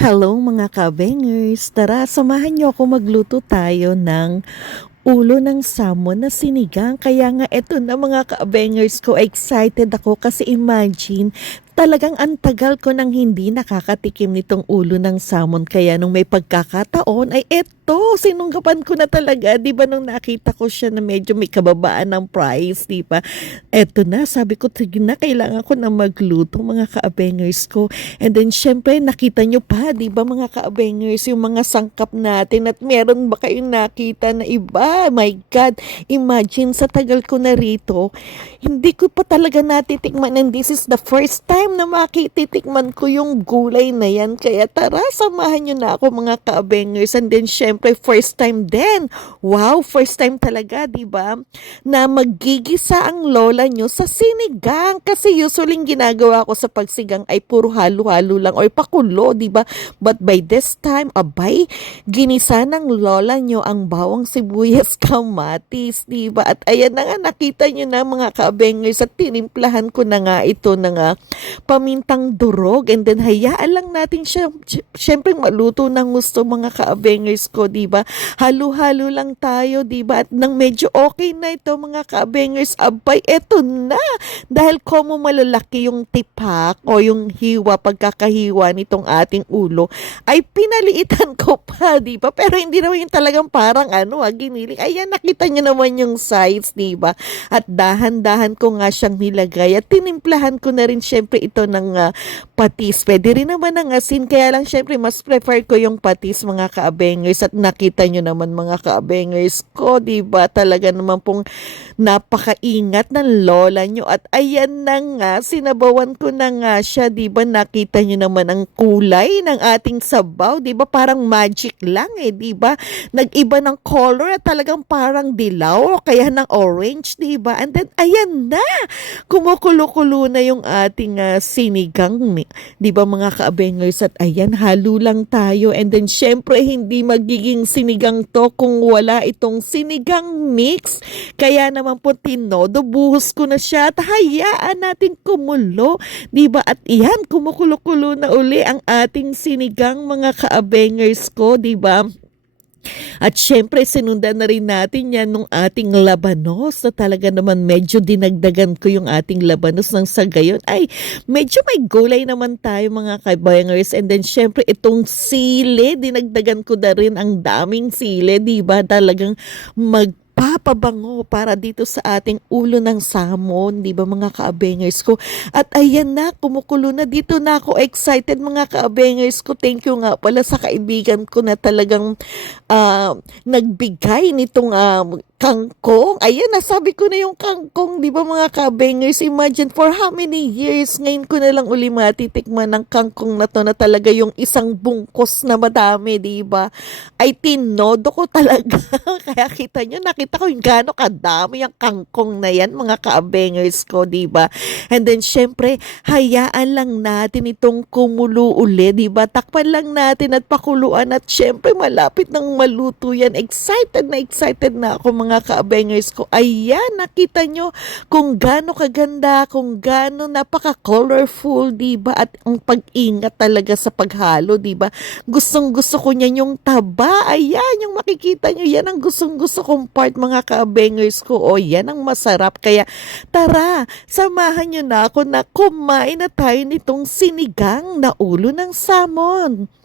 Hello mga kabengers! Tara, samahan niyo ako magluto tayo ng ulo ng salmon na sinigang. Kaya nga eto na mga kabengers ko, excited ako kasi imagine, talagang ang tagal ko nang hindi nakakatikim nitong ulo ng salmon. Kaya nung may pagkakataon, ay eto, sinunggapan ko na talaga. Di ba nung nakita ko siya na medyo may kababaan ng price, di ba? Eto na, sabi ko, sige na, kailangan ko na magluto mga kaabengers ko. And then, syempre, nakita nyo pa, di ba mga kaabengers, yung mga sangkap natin at meron ba kayong nakita na iba? My God, imagine sa tagal ko na rito, hindi ko pa talaga natitikman and this is the first time na makititikman ko yung gulay na yan. Kaya tara, samahan nyo na ako mga kaabengers. And then, syempre, first time din. Wow, first time talaga, di ba? Na magigisa ang lola nyo sa sinigang. Kasi usually ginagawa ko sa pagsigang ay puro halo-halo lang or pakulo, di ba? But by this time, abay, ginisa ng lola nyo ang bawang sibuyas kamatis, di ba? At ayan na nga, nakita nyo na mga kaabengers at tinimplahan ko na nga ito na nga pamintang durog and then hayaan lang natin siya sy- syempre maluto ng gusto mga kaabengers ko, di ba? Halo-halo lang tayo, di ba? At nang medyo okay na ito mga kaabengers, abay, eto na! Dahil komo malalaki yung tipak o yung hiwa, pagkakahiwa nitong ating ulo, ay pinaliitan ko pa, di ba? Pero hindi naman yung talagang parang ano, ah, giniling. Ayan, nakita niyo naman yung size, di ba? At dahan-dahan ko nga siyang nilagay at tinimplahan ko na rin syempre ito ng ah, patis. Pwede rin naman ng asin, kaya lang syempre mas prefer ko yung patis mga kaabengers at nakita nyo naman mga kaabengers ko, di ba? Talaga naman pong napakaingat ng lola nyo at ayan na nga, sinabawan ko na nga siya, di ba? Nakita nyo naman ang kulay ng ating sabaw, di ba? Parang magic lang eh, di ba? Nag-iba ng color at talagang parang dilaw o kaya ng orange, di ba? And then, ayan na! Kumukulo-kulo na yung ating ah, sinigang, ni- di ba mga kaabengers? At ayan, halo lang tayo. And then, syempre, hindi magiging sinigang to kung wala itong sinigang mix. Kaya naman po, tinodo, buhos ko na siya at hayaan natin kumulo. Di ba? At iyan, kumukulo-kulo na uli ang ating sinigang mga kaabengers ko, di ba? At syempre, sinundan na rin natin yan nung ating labanos na talaga naman medyo dinagdagan ko yung ating labanos ng sa gayon. Ay, medyo may gulay naman tayo mga kabayangers. And then syempre, itong sile, dinagdagan ko na rin ang daming sile, di ba? Talagang magpapabango para dito sa ating ulo ng salmon, di ba mga kaabengers ko? At ayan na, kumukulo na dito na ako excited mga kaabengers ko. Thank you nga pala sa kaibigan ko na talagang ah, nagbigay nitong ah, kangkong. Ayan, nasabi ko na yung kangkong, di ba mga kabangers? Imagine for how many years, ngayon ko na lang uli matitikman ng kangkong na to na talaga yung isang bungkos na madami, di ba? Ay, tinodo ko talaga. Kaya kita nyo, nakita ko yung gano'ng kadami yung kangkong na yan, mga kabangers ko, di ba? And then, syempre, hayaan lang natin itong kumulo uli, di ba? Takpan lang natin at pakuluan at syempre, malapit ng maluto yan. Excited na excited na ako mga kaabengers ko. Ayan, nakita nyo kung gaano kaganda, kung gaano napaka-colorful, di ba? At ang pag-ingat talaga sa paghalo, di ba? Gustong gusto ko niyan yung taba. Ayan, yung makikita nyo, yan ang gustong gusto kong part mga kaabengers ko. O, yan ang masarap. Kaya, tara, samahan nyo na ako na kumain na tayo nitong sinigang na ulo ng salmon.